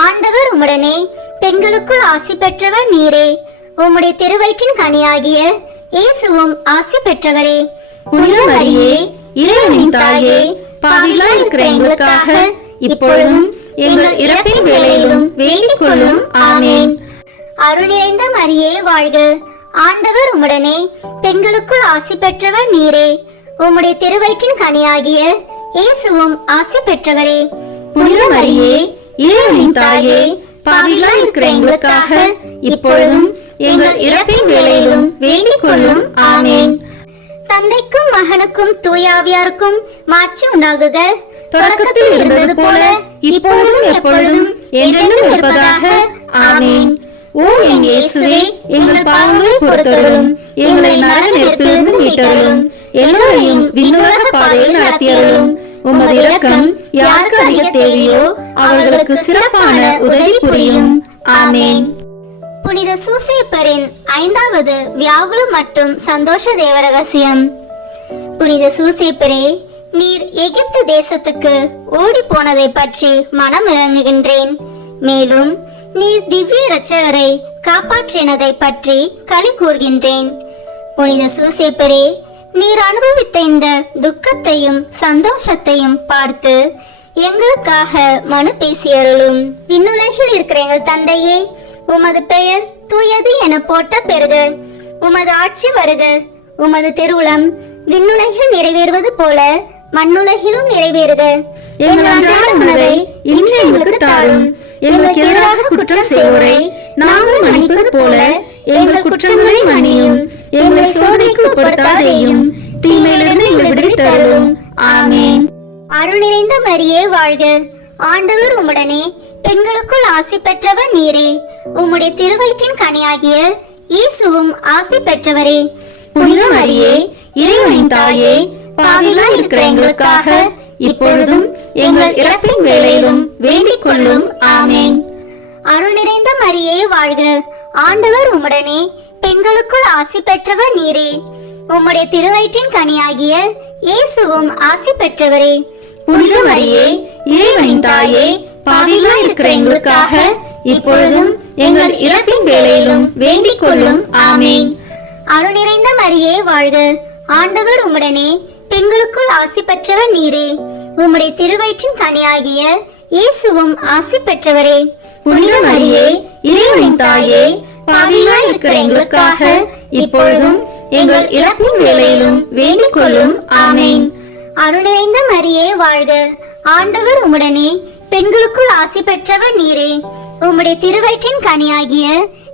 ஆண்டவர் உம்முடனே, பெண்களுக்குள் ஆசி பெற்றவர் நீரே. உம்முடைய திருவயிற்றின் கனியாகிய இயேசுவும் ஆசி பெற்றவரே. புனித மரியே, இறைவனின் தாயே, பாவிகளாய் இருக்கிற எங்களுக்காக இப்பொழுதும் எங்கள் இறப்பின் வேளையிலும் வேண்டிக் கொள்ளும். ஆமென். அருள் நிறைந்த மரியே வாழ்க. ஆண்டவர் உம்முடனே, பெண்களுக்குள் ஆசி பெற்றவர் நீரே. உம்முடைய திருவயிற்றின் கனியாகிய இயேசுவும் ஆசி பெற்றவரே. புனித மரியே, இறைவனின் தாயே, பாவிகளாய் இருக்கிற எங்களுக்காக இப்பொழுதும் எங்கள் இறப்பின் வேளையிலும் வேண்டிக் கொள்ளும். ஆமென். தந்தைக்கும் மகனுக்கும் தூயாவியாருக்கும் மாட்சி உண்டாகுக. தொடக்கத்தில் இருந்தது போல இப்பொழுதும் எப்பொழுதும் என்றென்றும் இருப்பதாக. ஆமென். ஓ என் இயேசுவே, எங்கள் பாவங்களை பொறுத்தருளும், எங்களை நரக நெருப்பிலிருந்து மீட்டருளும், எல்லோரையும் விண்ணுலக பாதையில் நடத்தியருளும். உமது இரக்கம் யாருக்கு அதிக தேவையோ அவர்களுக்கு சிறப்பான உதவி புரியும். ஆமென். புனித சூசேப்பரின் 5வது வியாகுல மற்றும் சந்தோஷ தேவ ரகசியம். புனித சூசேப்பரே, நீர் எகிப்து தேசத்துக்கு ஓடி போனதை பற்றி மனம் இறங்குகின்றேன். மேலும் நீர் திவ்ய இரட்சகரை காப்பாற்றினதை பற்றி களி கூறுகின்றேன். புனித சூசேப்பரே, நீர் அனுபவித்த இந்த துக்கத்தையும் சந்தோஷத்தையும் பார்த்து எங்களுக்காக மனு பேசியருளும். விண்ணுலகில் இருக்கிற எங்கள் தந்தையே, உமது பெயர் தூயது என போற்ற பெறுக. உமது ஆட்சி வருக. உமது திருவுளம் விண்ணுலகில் நிறைவேறுவது போல மண்ணுலகிலும் நிறைவேறுக. எங்கள் அன்றாட உணவை இன்று எங்களுக்கு தாரும். எங்களுக்கு எதிராக குற்றம் செய்வோரை நாங்கள் மன்னிப்பது போல எங்கள் குற்றங்களை மன்னியும். எங்களை சோதனைக்கு உட்படுத்தாதேயும், தீமையிலிருந்து எங்களை விடுவித்தருளும். ஆமென். அருள் நிறைந்த மரியே வாழ்க. ஆண்டவர் உம்முடனே, பெண்களுக்குள் ஆசி பெற்றவர் நீரே. உம்முடைய திருவயிற்றின் கனியாகிய இயேசுவும் ஆசி பெற்றவரே. புனித மரியே, இறைவனின் தாயே, பாவிகளாய் இருக்கிற எங்களுக்காக இப்பொழுதும் எங்கள் இறப்பின் வேளையிலும் வேண்டிக் கொள்ளும். ஆமென். அருள் நிறைந்த மரியே வாழ்க. ஆண்டவர் உம்முடனே, பெண்களுக்குள் ஆசி பெற்றவர் நீரே. உம்முடைய திருவயிற்றின் கனியாகிய இயேசுவும் ஆசி பெற்றவரே. புனித மரியே, இறைவனின் தாயே, பாவிகளாய் இருக்கிற எங்களுக்காக இப்பொழுதும் எங்கள் இறப்பின் வேளையிலும் வேண்டிக் கொள்ளும். ஆமென். அருள் நிறைந்த மரியே வாழ்க. ஆண்டவர் உம்முடனே, பெண்களுக்குள் ஆசி பெற்றவர் நீரே. உம்முடைய திருவயிற்றின் கனியாகிய இயேசுவும் ஆசி பெற்றவரே. புனித மரியே, இறைவனின் தாயே, பாவிகளாய் இருக்கிற எங்களுக்காக இப்பொழுதும் எங்கள் இறப்பின் வேளையிலும் வேண்டிக் கொள்ளும். ஆமென். அருள் நிறைந்த மரியே வாழ்க. ஆண்டவர் உம்முடனே, பெண்களுக்குள் ஆசி பெற்றவர் நீரே. உம்முடைய திருவயிற்றின் கனியாகிய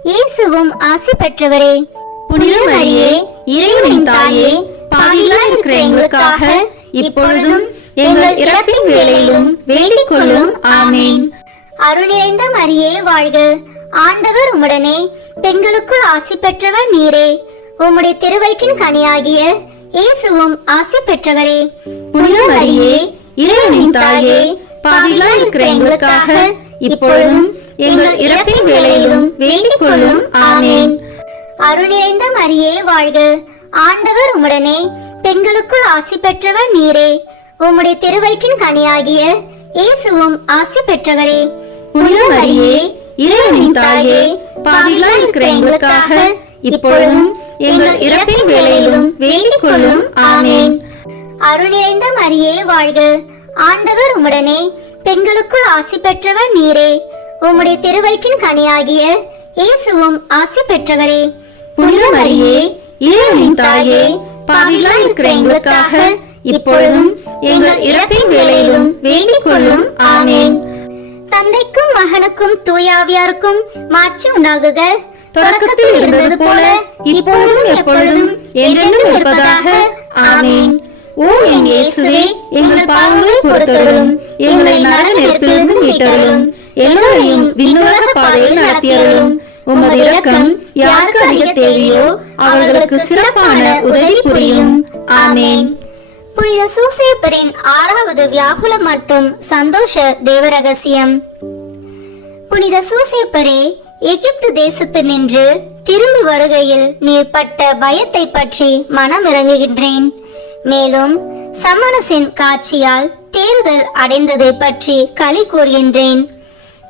இயேசுவும் ஆசி பெற்றவரே. புனித மரியே, இறைவனின் தாயே, பாவிகளாய் இருக்கிற எங்களுக்காக இப்பொழுதும் எங்கள் இறப்பின் வேளையிலும் வேண்டிக் கொள்ளும். ஆமென். அருள் நிறைந்த மரியே வாழ்க. ஆண்டவர் உம்முடனே, பெண்களுக்குள் ஆசி பெற்றவர் நீரே. உம்முடைய திருவயிற்றின் கனியாகிய இயேசுவும் ஆசி பெற்றவரே. புனித மரியே, இறைவனின் தாயே, பாவிகளாய் இருக்கிற எங்களுக்காக இப்பொழுதும் எங்கள் இறப்பின் வேளையிலும் வேண்டிக் கொள்ளும். ஆமென். அருள் நிறைந்த மரியே வாழ்க. ஆண்டவர் உம்முடனே, பெண்களுக்குள் ஆசி பெற்றவர் நீரே. உம்முடைய திருவயிற்றின் கனியாகிய இயேசுவும் ஆசி பெற்றவரே. புனித மரியே, இறைவனின் தாயே, பாவிகளாய் இருக்கிற எங்களுக்காக இப்பொழுதும் எங்கள் இறப்பின் வேளையிலும் வேண்டிக் கொள்ளும். ஆமென். அருள் நிறைந்த மரியே வாழ்க. ஆண்டவர் உம்முடனே, பெண்களுக்குள் ஆசி பெற்றவர் நீரே. உம்முடைய திருவயிற்றின் கனியாகிய இயேசுவும் ஆசி பெற்றவரே. புனித மரியே, இறைவனின் தாயே, பாவிகளாய் இருக்கிற எங்களுக்காக இப்பொழுதும் எங்கள் இறப்பின் வேளையிலும் வேண்டிக் கொள்ளும். ஆமென். தந்தைக்கும் மகனுக்கும் தூயாவியாருக்கும் மாட்சி உண்டாகுக. தொடக்கத்தில் இருந்தது போல இப்பொழுதும் எப்பொழுதும் என்றென்றும் இருப்பதாக. ஆமென். ஓ என் இயேசுவே, எங்கள் பாவங்களை பொறுத்தருளும், எங்களை நரக நெருப்பிலிருந்து மீட்டருளும், எல்லோரையும் விண்ணுலக பாதையில் நடத்தியருளும். உமது இரக்கம் யாருக்கு அதிக தேவையோ அவர்களுக்கு சிறப்பான உதவி புரியும். ஆமென். புனித சூசேப்பரின் 6வது வியாகுல மற்றும் சந்தோஷ தேவரகசியம். புனித சூசேப்பரே, எகிப்து தேசத்து நின்று திரும்பி வருகையில் நீர் பட்ட பயத்தை பற்றி மனமிறங்குகின்றேன். மேலும் சமணசின் காட்சியால் தேறுதல் அடைந்ததை பற்றி களி கூறுகின்றேன்.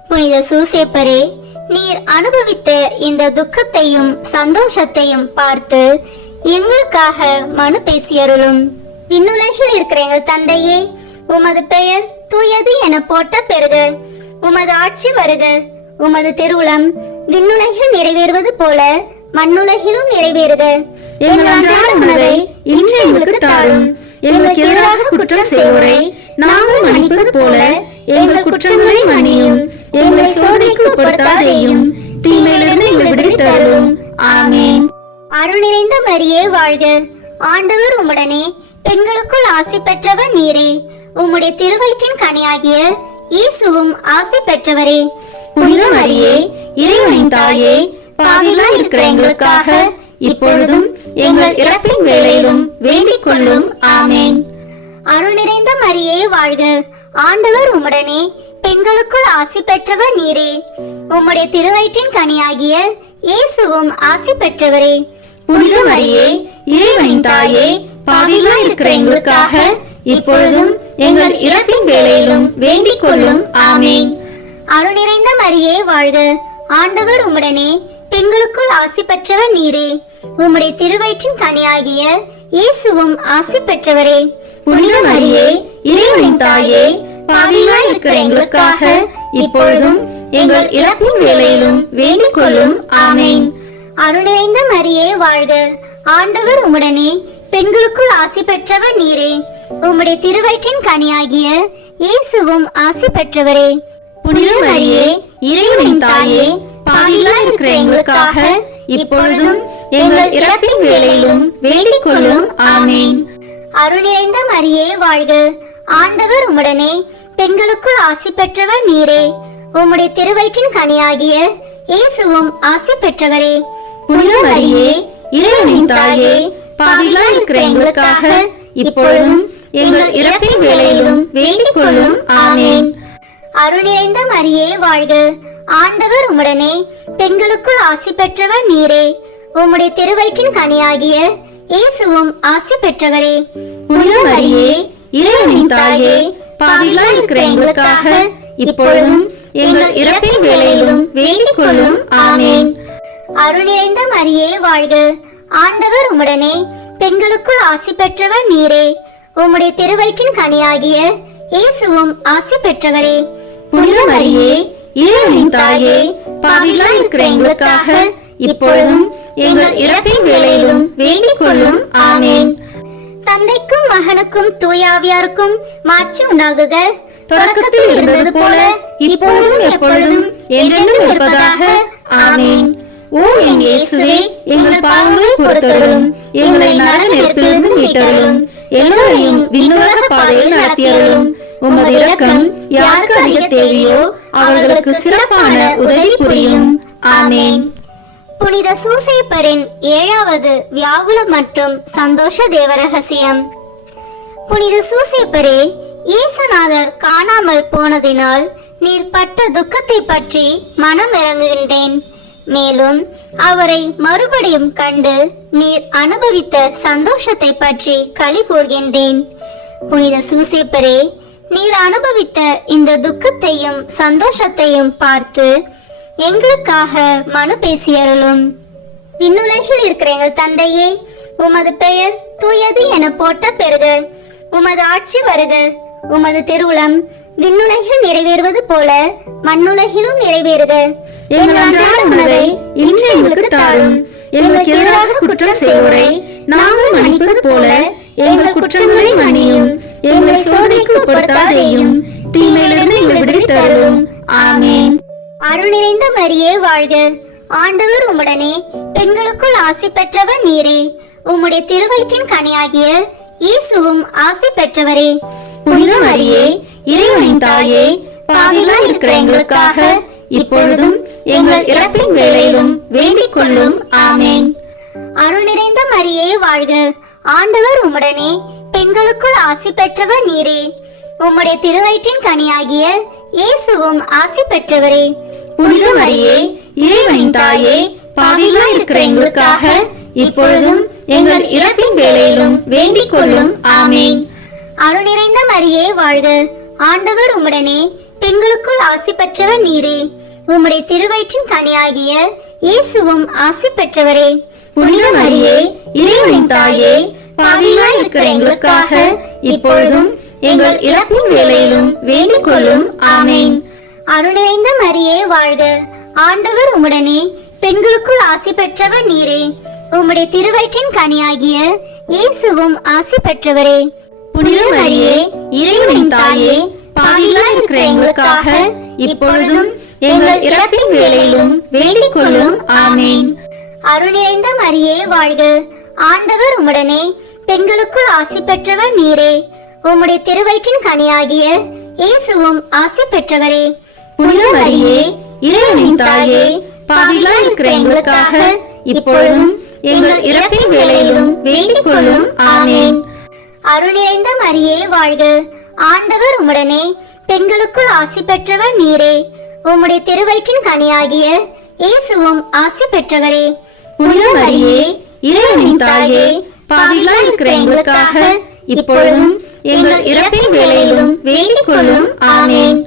புனித சூசேப்பரே, நீர் அனுபவித்த இந்த துக்கத்தையும் சந்தோஷத்தையும் பார்த்து எங்களுக்காக மனு பேசியருளும். விண்ணுலகில் இருக்கிற எங்கள் தந்தையே, உமது பெயர் தூயது என போற்ற பெறுக. உமது ஆட்சி வருக. உமது திருவுளம் விண்ணுலகில் நிறைவேறுவது போல மண்ணுலகிலும் நிறைவேறுக. எங்கள் அன்றாட உணவை இன்று எங்களுக்கு தாரும். எங்களுக்கு எதிராக குற்றம் செய்வோரை நாங்கள் மன்னிப்பது போல எங்கள் குற்றங்களை மன்னியும். எங்களை சோதனைக்கு உட்படுத்தாதேயும், தீமையிலிருந்து எங்களை விடுவித்தருளும். ஆமென். அருள் நிறைந்த மரியே வாழ்க. ஆண்டவர் உம்முடனே, பெண்களுக்குள் ஆசி பெற்றவர் நீரே. உம்முடைய திருவயிற்றின் கனியாகிய இயேசுவும் ஆசி பெற்றவரே. புனித மரியே, இறைவனின் தாயே, பாவிகளாய் இருக்கிற எங்களுக்காக இப்பொழுதும் எங்கள் இறப்பின் வேளையிலும் வேண்டிக் கொள்ளும். ஆமென். அருள் நிறைந்த மரியே வாழ்க. ஆண்டவர் உம்முடனே, பெண்களுக்குள் ஆசி பெற்றவர் நீரே. உம்முடைய திருவயிற்றின் கனியாகிய இயேசுவும் ஆசி பெற்றவரே. புனித மரியே, இறைவனின் தாயே, பாவிகளாய் இருக்கிற எங்களுக்காக இப்பொழுதும் எங்கள் இறப்பின் வேளையிலும் வேண்டிக் கொள்ளும். ஆமென். அருள் நிறைந்த மரியே வாழ்க. ஆண்டவர் உம்முடனே, பெண்களுக்குள் ஆசி பெற்றவர் நீரே. உம்முடைய திருவயிற்றின் கனியாகிய இயேசுவும் ஆசி பெற்றவரே. புனித மரியே, இறைவனின் தாயே, பாவிகளாய் இருக்கிற எங்களுக்காக இப்பொழுதும் எங்கள் இறப்பின் வேளையிலும் வேண்டிக் கொள்ளும். ஆமென். அருள் நிறைந்த மரியே வாழ்க. ஆண்டவர் உம்முடனே, பெண்களுக்குள் ஆசி பெற்றவர் நீரே. உம்முடைய திருவயிற்றின் கனியாகிய இயேசுவும் ஆசி பெற்றவரே. புனித மரியே, இறைவனின் தாயே, பாவிகளாய் இருக்கிற எங்களுக்காக இப்பொழுதும் எங்கள் இறப்பின் வேளையிலும் வேண்டிக் கொள்ளும். ஆமென். அருள் நிறைந்த மரியே வாழ்க. ஆண்டவர் உம்முடனே, பெண்களுக்குள் ஆசி பெற்றவர் நீரே. உம்முடைய திருவயிற்றின் கனியாகிய இயேசுவும் ஆசி பெற்றவரே. புனித மரியே, இறைவனின் தாயே, பாவிகளாய் இருக்கிற எங்களுக்காக இப்பொழுதும் எங்கள் இறப்பின் வேளையிலும் வேண்டிக் கொள்ளும். ஆமென். அருள் நிறைந்த மரியே வாழ்க. ஆண்டவர் உம்முடனே, பெண்களுக்குள் ஆசி பெற்றவர் நீரே. உம்முடைய திருவயிற்றின் கனியாகிய இயேசுவும் ஆசி பெற்றவரே. புனித மரியே, இறைவனின் தாயே, பாவிகளாய் இருக்கிற எங்களுக்காக இப்பொழுதும் எங்கள் இறப்பின் வேளையிலும் வேண்டிக் கொள்ளும். ஆமென். அருள் நிறைந்த மரியே வாழ்க. ஆண்டவர் உம்முடனே, பெண்களுக்குள் ஆசி பெற்றவர் நீரே. உம்முடைய திருவயிற்றின் கனியாகிய இயேசுவும் ஆசி பெற்றவரே. புனித மரியே, இறைவனின் தாயே, பாவிகளாய் இருக்கிற எங்களுக்காக இப்பொழுதும் எங்கள் இறப்பின் வேளையிலும் வேண்டிக் கொள்ளும். ஆமென். தந்தைக்கும் மகனுக்கும் தூயாவியாருக்கும் மாட்சி உண்டாகுக. தொடக்கத்தில் இருந்தது போல இப்பொழுதும் எப்பொழுதும் என்றென்றும் இருப்பதாக. ஆமென். ஓ என் இயேசுவே, எங்கள் பாவங்களை பொறுத்தருளும். எங்களை நரக நெருப்பிலிருந்து மீட்டருளும். எல்லோரையும் விண்ணுலக பாதையில் நடத்தியருளும். உமது இரக்கம் யாருக்கு அதிக தேவையோ அவர்களுக்கு சிறப்பான உதவி புரியும். ஆமென். புனித சூசேப்பரின் 7வது வியாகுல மற்றும் சந்தோஷ தேவரகசியம். புனித சூசேப்பரே, இயேசுநாதர் காணாமல் போனதினால் நீர் பட்ட துக்கத்தை பற்றி மனம் இறங்குகின்றேன். மேலும் அவரை மறுபடியும் கண்டு நீர் அனுபவித்த சந்தோஷத்தை பற்றி களி கூர்கின்றேன். புனித சூசேப்பரே, நீர் அனுபவித்த இந்த துக்கத்தையும் சந்தோஷத்தையும் பார்த்து எங்களுக்காக மனு பேசியருளும். விண்ணுலகில் இருக்கிற எங்கள் தந்தையே, உமது பெயர் தூயது என போற்ற பெறுக. உமது ஆட்சி வருக. உமது திருவுளம் விண்ணுலகில் நிறைவேறுவது போல மண்ணுலகிலும் நிறைவேறுக. எங்கள் அன்றாட உணவை இன்று எங்களுக்கு தாரும். எங்களுக்கு எதிராக குற்றம் செய்வோரை நாங்கள் மன்னிப்பது போல எங்கள் குற்றங்களை மன்னியும். எங்களை சோதனைக்கு உட்படுத்தாதேயும், தீமையிலிருந்து எங்களை விடுவித்தருளும். ஆமென். அருள் நிறைந்த மரியே வாழ்க. ஆண்டவர் உம்முடனே, பெண்களுக்குள் ஆசி பெற்றவர் நீரே. உம்முடைய திருவயிற்றின் கனியாகிய இயேசுவும் ஆசி பெற்றவரே. புனித மரியே, இறைவனின் தாயே, பாவிகளாய் இருக்கிற எங்களுக்காக இப்பொழுதும் எங்கள் இறப்பின் வேளையிலும் வேண்டிக் கொள்ளும். ஆமென். அருள் நிறைந்த மரியே வாழ்க. ஆண்டவர் உம்முடனே பெண்களுக்குள் ஆசி பெற்றவர் நீரே. உம்முடைய திருவயிற்றின் கனியாகிய இயேசுவும் ஆசி பெற்றவரே. புனித மரியே, இறைவனின் தாயே, பாவிகளாய் இருக்கிற எங்களுக்காக இப்பொழுதும் எங்கள் இறப்பின் வேளையிலும் வேண்டிக் கொள்ளும். ஆமேன். அருள் நிறைந்த மரியே வாழ்க. ஆண்டவர் உம்முடனே பெண்களுக்குள் ஆசி பெற்றவர் நீரே. உம்முடைய திருவயிற்றின் கனியாகிய இயேசுவும் ஆசி பெற்றவரே. புனித மரியே, இறைவனின் தாயே, பாவிகளாய் இருக்கிற எங்களுக்காக இப்பொழுதும் எங்கள் இறப்பின் வேளையிலும் வேண்டிக் கொள்ளும். ஆமேன். அருள் நிறைந்த மரியே வாழ்க. ஆண்டவர் உம்முடனே பெண்களுக்குள் ஆசி பெற்றவர் நீரே. உம்முடைய திருவயிற்றின் கனியாகிய இயேசுவும் ஆசி பெற்றவரே. புனித மரியே, இறைவனின் தாயே, பாவிகளாய் இருக்கிற எங்களுக்காக இப்பொழுதும் எங்கள் இறப்பின் வேளையிலும் வேண்டிக் கொள்ளும். ஆமேன். அருள் நிறைந்த மரியே வாழ்க. ஆண்டவர் உம்முடனே பெண்களுக்குள் ஆசி பெற்றவர் நீரே. உம்முடைய திருவயிற்றின் கனியாகிய இயேசுவும் ஆசி பெற்றவரே. புனித மரியே, இறைவனின் தாயே, பாவிகளாய் இருக்கிற எங்களுக்காக இப்பொழுதும் எங்கள் இறப்பின் வேளையிலும் வேண்டிக் கொள்ளும். ஆமேன். அருள் நிறைந்த மரியே வாழ்க. ஆண்டவர் உம்முடனே பெண்களுக்குள் ஆசி பெற்றவர் நீரே. உம்முடைய திருவயிற்றின் கனியாகிய இயேசுவும் ஆசி பெற்றவரே. புனித மரியே, இறைவனின் தாயே, பாவிகளாய் இருக்கிற எங்களுக்காக இப்பொழுதும் எங்கள் இறப்பின் வேளையிலும் வேண்டிக் கொள்ளும். ஆமேன்.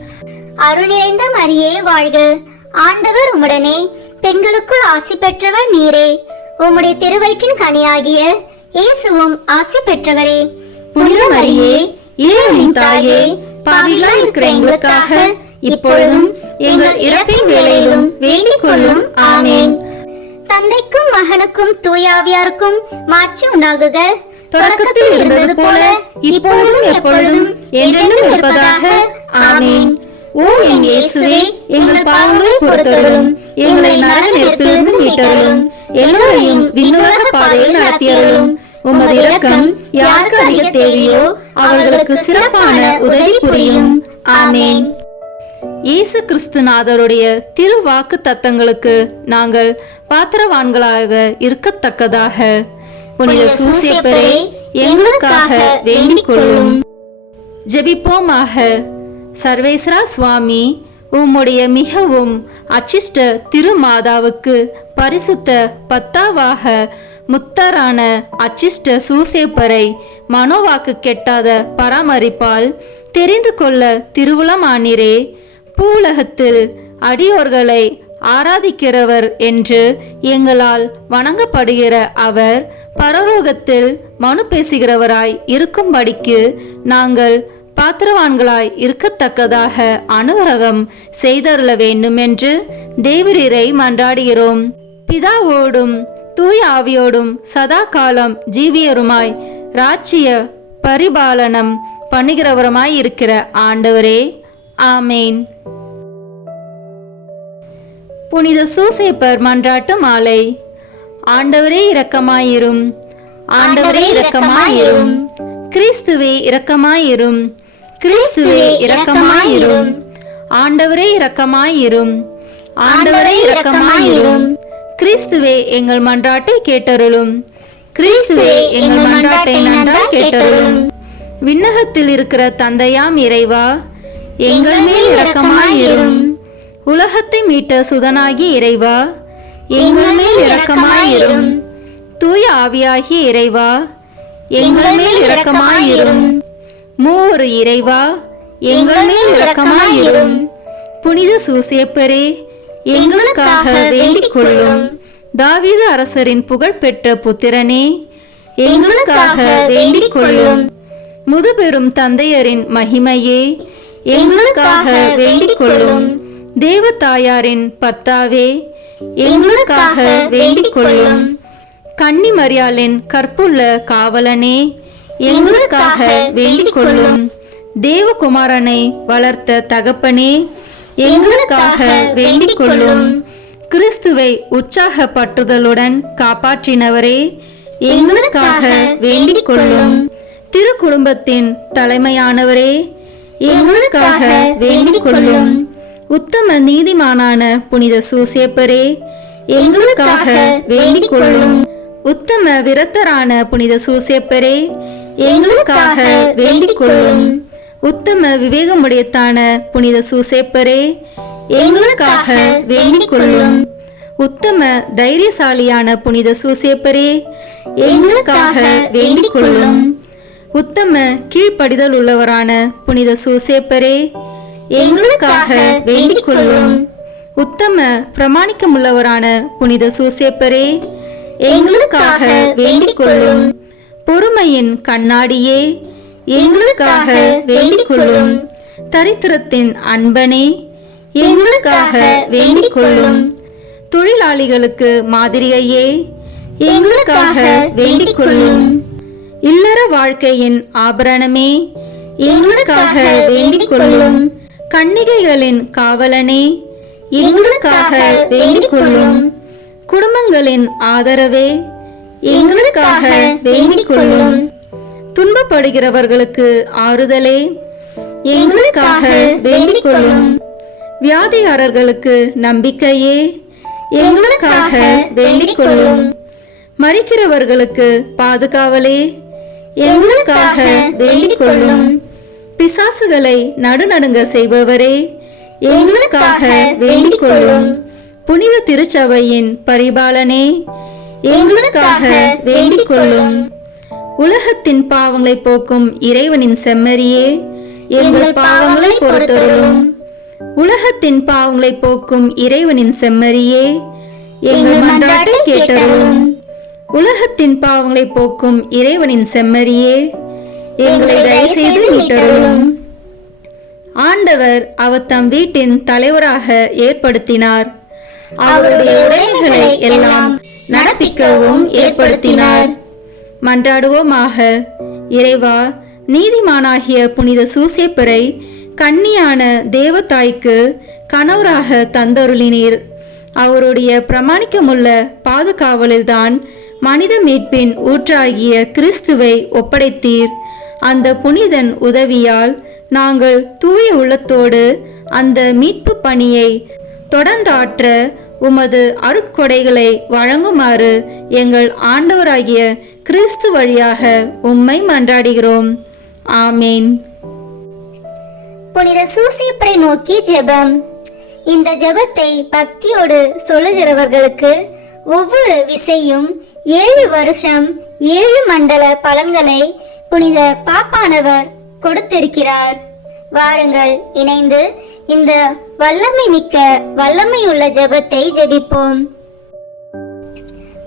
அருள் நிறைந்த மரியே வாழ்க. ஆண்டவர் உம்முடனே பெண்களுக்குள் ஆசி பெற்றவர் நீரே. உம்முடைய திருவயிற்றின் கனியாகிய இயேசுவும் ஆசி பெற்றவரே. புனித மரியே, இறைவனின் தாயே, பாவிகளாய் இருக்கிற எங்களுக்காக இப்பொழுதும் எங்கள் இறப்பின் வேளையிலும் வேண்டிக் கொள்ளும். ஆமேன். தந்தைக்கும் மகனுக்கும் தூயாவியாருக்கும் மாட்சி உண்டாகுக. தொடக்கத்தில் இருந்தது போல இப்பொழுதும் எப்பொழுதும் என்றென்றும் இருப்பதாக. ஆமேன். ஓ என் இயேசுவே, எங்கள் பாவங்களை பொறுத்தருளும், எங்களை நரக நெருப்பிலிருந்து மீட்டருளும், எல்லோரையும் விண்ணுலக பாதையில் நடத்தியருளும். உமது இரக்கம் யாருக்கு அதிக தேவையோ அவர்களுக்கு சிறப்பான உதவி புரியும். ஆமேன். இயேசு கிறிஸ்துநாதருடைய திருவாக்கு தத்தங்களுக்கு நாங்கள் பாத்திரவான்களாக இருக்கத்தக்கதாக புனித சூசேப்பரே எங்களுக்காக வேண்டிக் கொள்ளும். ஜெபிப்போமாக. சர்வேஸ்வரா சுவாமி, உம்முடைய மிகவும் அச்சிஷ்ட திருமாதாவுக்கு பரிசுத்த பத்தாவாக முத்தரான அச்சிஷ்ட சூசேப்பரை மனோவாக்கு கெட்டாத பராமரிப்பால் தெரிந்து கொள்ள திருவுளமானீரே. பூவுலகத்தில் அடியோர்களை ஆராதிக்கிறவர் என்று எங்களால் வணங்கப்படுகிற அவர் பரலோகத்தில் மனு பேசுகிறவராய் இருக்கும்படிக்கு நாங்கள் பாத்திரவான்களாய் இருக்கத்தக்கதாக அனுகிரகம் செய்தருள வேண்டும் என்று தேவரீரை மன்றாடுகிறோம். பிதாவோடும் தூய ஆவியோடும் சதா காலம் ஜீவியருமாய் ராஜ்ய பரிபாலனம் பண்ணுகிறவருமாய் இருக்கிற ஆண்டவரே. ஆமேன். புனித சூசேப்பர் மன்றாட்டு மாலை. ஆண்டவரே இரக்கமாயிரும், ஆண்டவரே இரக்கமாயிரும், கிறிஸ்துவே இரக்கமாயிரும், கிறிஸ்துவே இரக்கமாயிரும், ஆண்டவரே இரக்கமாயிரும், ஆண்டவரே இரக்கமாயிரும், கிறிஸ்துவே எங்கள் மன்றாட்டை கேட்டருளும், கிறிஸ்துவே எங்கள் மன்றாட்டை நன்றாய் கேட்டருளும். விண்ணகத்தில் இருக்கிற தந்தையாம் இறைவா, எங்கள் மேல் இரக்கமாயிரும். உலகத்தை மீட்ட சுதனாகி இறைவா, எங்கள் மேல் இரக்கமாயிரும். தூய ஆவியாகிய இறைவா, எங்கள் மேல் இரக்கமாயிரும். மூவொரு இறைவா, எங்கள் மேல் இரக்கமாயிரும். புனித சூசேப்பரே, எங்களுக்காக வேண்டிக் கொள்ளும். தாவீது அரசரின் புகழ்பெற்ற புத்திரனே, எங்களுக்காக வேண்டிக் கொள்ளும். முதுபெரும் தந்தையரின் மகிமையே, எங்களுக்காக வேண்டிக் கொள்ளும். தேவதாயாரின் பர்த்தாவே, எங்களுக்காக வேண்டிக் கொள்ளும். கன்னி மரியாளின் கற்புள்ள காவலனே, எங்களுக்காக வேண்டிக் கொள்ளும். தேவகுமாரனை வளர்த்த தகப்பனே, எங்களுக்காக வேண்டிக் கொள்ளும். கிறிஸ்துவை உற்சாகப்பட்டுதலுடன் காப்பாற்றினவரே, எங்களுக்காக வேண்டிக் கொள்ளும். திருக்குடும்பத்தின் தலைமையானவரே, எங்களுக்காக வேண்டிக் கொள்ளும். உத்தம நீதிமானான புனித சூசேப்பரே, எங்களுக்காக வேண்டிக் கொள்ளும். உத்தம விரத்தரான புனித சூசேப்பரே, எங்களுக்காக வேண்டிக் கொள்ளும். உத்தம விவேகமுடையத்தான புனித சூசேப்பரே, எங்களுக்காக வேண்டிக் கொள்ளும். உத்தம தைரியசாலியான புனித சூசேப்பரே, எங்களுக்காக வேண்டிக் கொள்ளும். உத்தம கீழ்ப்படிதல் உள்ளவரான புனித சூசேப்பரே, எங்களுக்காக வேண்டிக் கொள்ளும். உத்தம பிரமாணிக்கமுள்ளவரான புனித சூசேப்பரே, எங்களுக்காக வேண்டிக் கொள்ளும். பொறுமையின் கண்ணாடியே, எங்களுக்காக வேண்டிக் கொள்ளும். தரித்திரத்தின் அன்பனே, எங்களுக்காக வேண்டிக் கொள்ளும். தொழிலாளிகளுக்கு மாதிரியே, எங்களுக்காக வேண்டிக் கொள்ளும். இல்லற வாழ்க்கையின் ஆபரணமே, எங்களுக்காக வேண்டிக் கொள்ளும். கன்னிகைகளின் காவலனே, எங்களுக்காக வேண்டிக் கொள்ளும். குடும்பங்களின் ஆதரவே, எங்களுக்காக வேண்டிக் கொள்ளும். துன்பப்படுகிறவர்களுக்கு ஆறுதலே, எங்களுக்காக வேண்டிக் கொள்ளும். வியாதிகாரர்களுக்கு நம்பிக்கையே, எங்களுக்காக வேண்டிக் கொள்ளும். மரிக்கிறவர்களுக்கு பாதுகாவலே, எங்களுக்காக வேண்டிக் கொள்ளும். பிசாசுகளை நடுநடுங்க செய்பவரே, எங்களுக்காக வேண்டிக் கொள்ளும். புனித திருச்சபையின் பரிபாலனே, எங்களுக்காக வேண்டிக் கொள்ளும். உலகத்தின் பாவங்களை போக்கும் இறைவனின் செம்மறியே, எங்கள் பாவங்களை பொறுத்தருளும். உலகத்தின் பாவங்களை போக்கும் இறைவனின் செம்மறியே, எங்கள் மன்றாட்டை கேட்டருளும். உலகத்தின் பாவங்களை போக்கும் இறைவனின் செம்மறியே, எங்களை தயவு செய்து மீட்டருளும். ஆண்டவர் அவர் தம் வீட்டின் தலைவராக ஏற்படுத்தினார். அவருடைய உடைமைகளை எல்லாம் நடப்பிக்கவும் ஏற்படுத்தினார். மன்றாடுவோமாக. இறைவா, நீதிமானாகிய புனித சூசேப்பரை கன்னியான தேவதாய்க்கு கணவராக தந்தருளினீர். அவருடைய பிரமாணிக்கமுள்ள பாதுகாவலில்தான் மனித மீட்பின் ஊற்றாகிய கிறிஸ்துவை ஒப்படைத்தீர். அந்த புனிதன் உதவியால் நாங்கள் தூய உள்ளத்தோடு அந்த மீட்பு பணியை தொடர்ந்தாற்ற உமது அருட்கொடைகளை வழங்குமாறு எங்கள் ஆண்டவராகிய கிறிஸ்து வழியாக உம்மை மன்றாடுகிறோம். ஆமேன். புனித சூசேப்பரை நோக்கி ஜெபம். இந்த ஜெபத்தை பக்தியோடு சொல்லுகிறவர்களுக்கு ஒவ்வொரு விசையும் 7 வருஷம் 7 மண்டல பலன்களை புனித பாப்பானவர் கொடுத்திருக்கிறார். வாருங்கள், இணைந்து இந்த வல்லமை மிக்க வல்லமையுள்ள ஜெபத்தை ஜெபிப்போம்.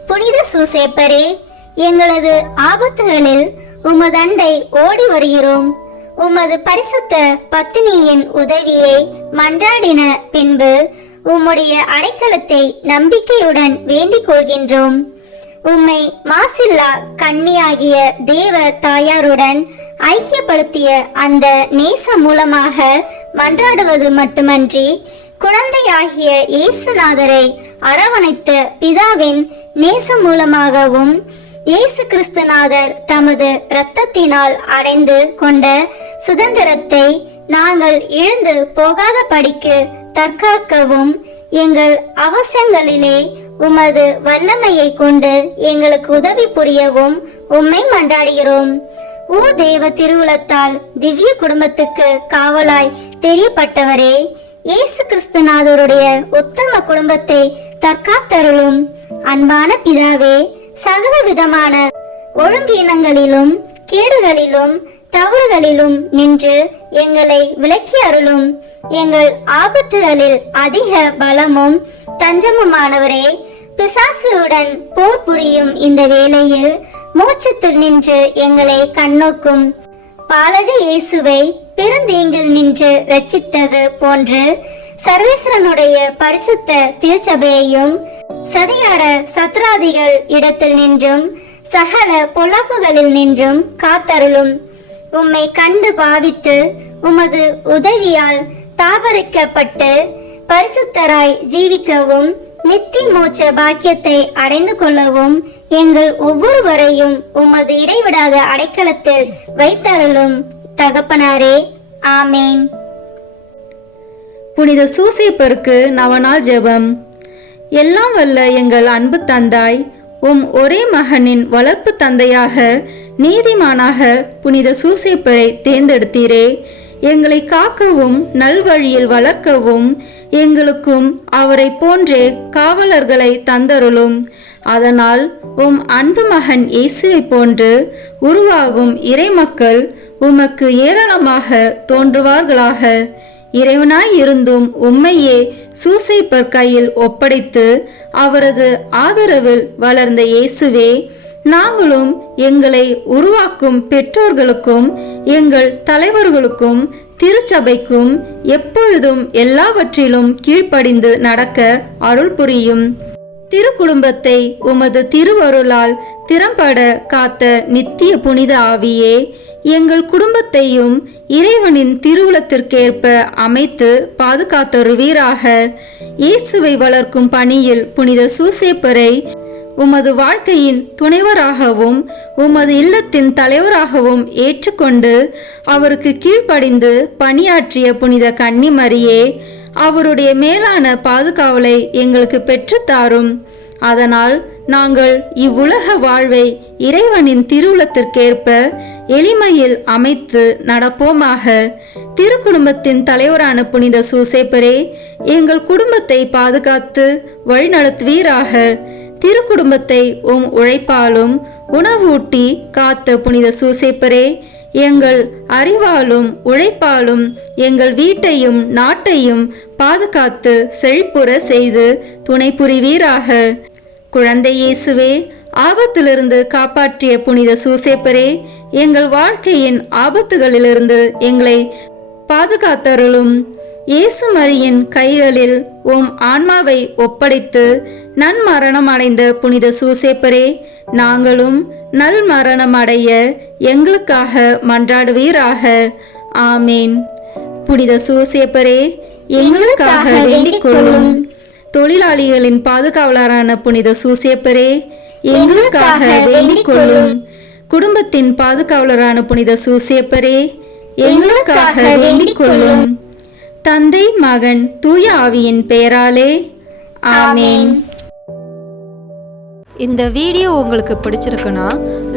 புனித சூசேப்பரே, எங்களது ஆபத்துகளில் உமதண்டை ஓடி வருகிறோம். உமது பரிசுத்த பத்தினியின் உதவியை மன்றாடின பின்பு உம்முடைய அடைக்கலத்தை நம்பிக்கையுடன் வேண்டிக் கொள்கின்றோம். உம்மை மாசில்லா கன்னியாகிய தேவ தாயாருடன் ஐக்கியப்படுத்திய அந்த நேச மூலமாக மன்றாடுவது மட்டுமன்றி, குழந்தையாகிய இயேசுநாதரை அரவணைத்த பிதாவின் நேச மூலமாகவும் இயேசு கிறிஸ்துநாதர் தமது இரத்தத்தினால் அடைந்து கொண்ட சுதந்திரத்தை நாங்கள் இழந்து போகாத படிக்கு தற்காக்கவும் எங்கள் அவசியங்களிலே உமது வல்லமையை கொண்டு எங்களுக்கு உதவி புரியவும் உம்மை மன்றாடுகிறோம். ஓ தேவ திருவுளத்தால் திவ்ய குடும்பத்துக்கு காவலாய் தெரியப்பட்டவரே, இயேசு கிறிஸ்துநாதருடைய உத்தம குடும்பத்தை தற்காத்தருளும். அன்பான பிதாவே, சகல விதமான ஒழுங்கீனங்களிலும் கேடுகளிலும் தவறுகளிலும் நின்று எங்களை விலக்கி அருளும். எங்கள் ஆபத்துகளில் அதிக பலமும் தஞ்சமுமானவரே, பிசாசுடன் போர் புரியும் இந்த வேளையில் மோட்சத்தில் நின்று எங்களை கண்ணோக்கும் பாலக இயேசுவை பெருந்தீங்கில் நின்று ரட்சித்தது போன்று சர்வேஸ்வரனுடைய பரிசுத்த திருச்சபையையும் சதிகார சத்ராதிகள் இடத்தில் நின்றும் சகல பொல்லாப்புகளில் நின்றும் காத்தருளும். உம்மை கண்டு பாவித்து உமது உதவியால் தாபரிக்கப்பட்டு பரிசுத்தராய் ஜீவிக்கவும் நித்திய மோட்ச பாக்கியத்தை அடைந்து கொள்ளவும் எங்கள் ஒவ்வொருவரையும் உமது இடைவிடாத அடைக்கலத்தில் வைத்தருளும் தகப்பனாரே. ஆமேன். புனித சூசேப்பருக்கு நவநாள் ஜெபம். எல்லாம் வல்ல எங்கள் அன்பு தந்தாய், ஒரே மகனின் வளர்ப்பு தந்தையாக நீதிமானாக புனித சூசேப்பரை தேர்ந்தெடுத்தீரே. எங்களை காக்கவும் நல்வழியில் வளர்க்கவும் எங்களுக்கும் அவரை போன்றே காவலர்களை தந்தருளும். அதனால் அன்பு மகன் இயேசுவை போன்று உருவாகும் இறைமக்கள் உமக்கு ஏராளமாக தோன்றுவார்களாக. இறைவனாய் இருந்தும் உம்மையே சூசேப்பர் கையில் ஒப்படைத்து அவரது ஆதரவில் வளர்ந்த இயேசுவே, நாங்களும் எங்களை உருவாக்கும் பெற்றோர்களுக்கும் எங்கள் தலைவர்களுக்கும் திருச்சபைக்கும் எப்பொழுதும் எல்லாவற்றிலும் கீழ்ப்படிந்து நடக்க அருள் புரியும். திருக்குடும்பத்தை உமது திருவருளால் திறம்பட காத்த நித்திய புனித ஆவியே, எங்கள் குடும்பத்தையும் இறைவனின் திருவுளத்திற்கேற்ப அமைத்து பாதுகாத்தருவீராக. இயேசுவை வளர்க்கும் பணியில் புனித சூசேப்பரை உமது வாழ்க்கையின் துணைவராகவும் உமது இல்லத்தின் தலைவராகவும் ஏற்றுக்கொண்டு அவருக்கு கீழ்ப்படிந்து பணியாற்றிய புனித கன்னிமரியே, அவருடைய மேலான பாதுகாவலை எங்களுக்கு பெற்றுத்தாரும். அதனால் நாங்கள் இவ்வுலக வாழ்வை இறைவனின் திருவுளத்திற்கேற்ப எளிமையில் அமைத்து நடப்போமாக. திருக்குடும்பத்தின் தலைவரான புனித சூசேப்பரே, எங்கள் குடும்பத்தை பாதுகாத்து வழிநடத்துவீராக. திருக்குடும்பத்தை உழைப்பாலும் உணவூட்டி காத்த புனித சூசேப்பரே, எங்கள் அறிவாலும் உழைப்பாலும் எங்கள் வீட்டையும் நாட்டையும் பாதுகாத்து செழிப்புற செய்து துணை புரிவீராக. குழந்தை இயேசுவே, ஆபத்திலிருந்து காப்பாற்றிய புனித சூசேப்பரே, எங்கள் வாழ்க்கையின் ஆபத்துகளிலிருந்து எங்களை பாதுகாத்தருளும். இயேசு மரியின் கைகளில் ஆன்மாவை ஒப்படைத்து நன்மரணம் அடைந்த புனித சூசேப்பரே, நாங்களும் நல் மரணம் அடைய எங்களுக்காக மன்றாடுவீராக. ஆமேன். புனித சூசேப்பரே, எங்களுக்காக வேண்டிக் கொள்ளும். தொழிலாளிகளின் பாதுகாவலரான புனித சூசேப்பரே, எங்களுக்காக வேண்டிக் கொள்ளும். குடும்பத்தின் பாதுகாவலரான புனித சூசேப்பரே, எங்களுக்காக வேண்டிக் கொள்ளும். தந்தை, மகன், தூய ஆவியின் பெயராலே ஆமேன். இந்த வீடியோ உங்களுக்கு பிடிச்சிருக்குன்னா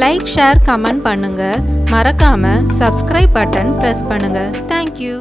லைக், ஷேர், கமெண்ட் பண்ணுங்க. மறக்காம சப்ஸ்கிரைப் பட்டன் பிரஸ் பண்ணுங்க. தேங்க்யூ.